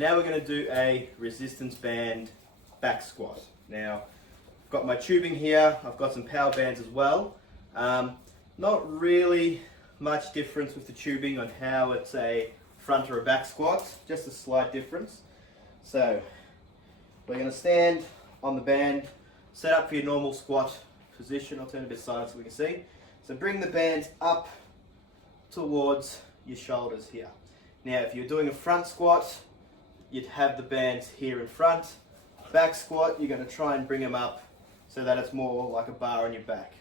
now we're going to do a resistance band back squat. Now, I've got my tubing here, I've got some power bands as well. Not really much difference with the tubing on how it's a front or a back squat, just a slight difference. So, we're going to stand on the band, set up for your normal squat position. I'll turn a bit silent so we can see. So bring the bands up towards your shoulders here. Now if you're doing a front squat, you'd have the bands here in front. Back squat, you're going to try and bring them up so that it's more like a bar on your back.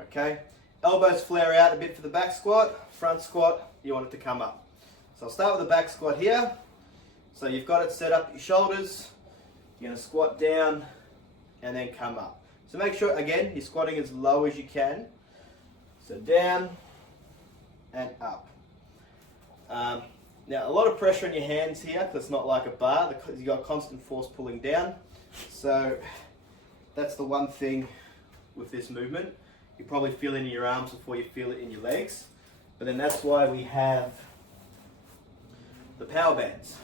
Okay? Elbows flare out a bit for the back squat. Front squat, you want it to come up. So I'll start with the back squat here. So you've got it set up your shoulders. You're going to squat down and then come up. So make sure, again, you're squatting as low as you can. So down and up. Now a lot of pressure on your hands here because it's not like a bar, you've got constant force pulling down. So that's the one thing with this movement. You probably feel it in your arms before you feel it in your legs. But then that's why we have the power bands.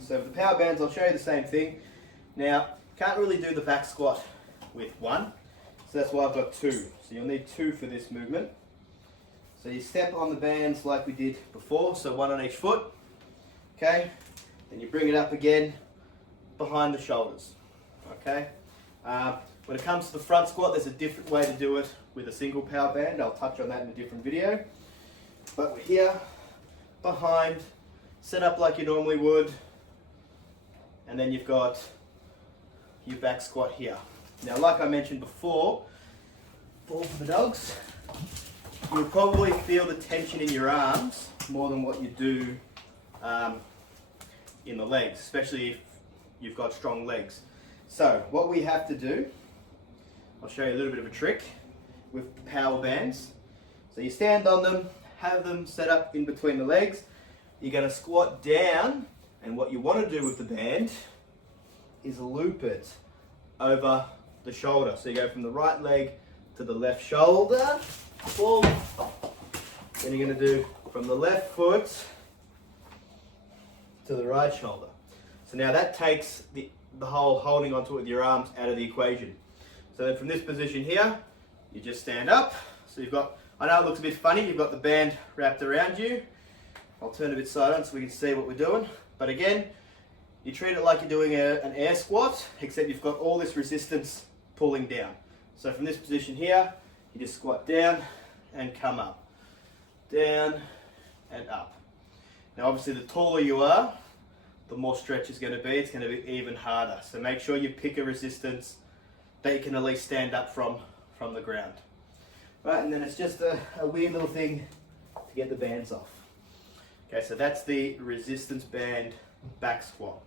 So for the power bands, I'll show you the same thing. Now, can't really do the back squat with one, so that's why I've got two. So you'll need two for this movement. So you step on the bands like we did before, so one on each foot. Okay, then you bring it up again behind the shoulders. Okay, when it comes to the front squat, there's a different way to do it with a single power band. I'll touch on that in a different video. But we're here, behind, set up like you normally would, and then you've got your back squat here. Now, like I mentioned before, ball for the dogs, you'll probably feel the tension in your arms more than what you do in the legs, especially if you've got strong legs. So what we have to do, I'll show you a little bit of a trick with the power bands. So you stand on them, have them set up in between the legs. You're going to squat down, and what you want to do with the band is loop it over the shoulder. So you go from the right leg to the left shoulder, pull. Then you're going to do from the left foot to the right shoulder. So now that takes the whole holding onto it with your arms out of the equation. So then from this position here, you just stand up. So you've got, I know it looks a bit funny, you've got the band wrapped around you. I'll turn a bit silent so we can see what we're doing. But again, you treat it like you're doing an air squat, except you've got all this resistance pulling down. So from this position here, you just squat down and come up. Down and up. Now obviously the taller you are, the more stretch is going to be. It's going to be even harder. So make sure you pick a resistance that you can at least stand up from the ground. Right, and then it's just a weird little thing to get the bands off. Okay, so that's the resistance band back squat.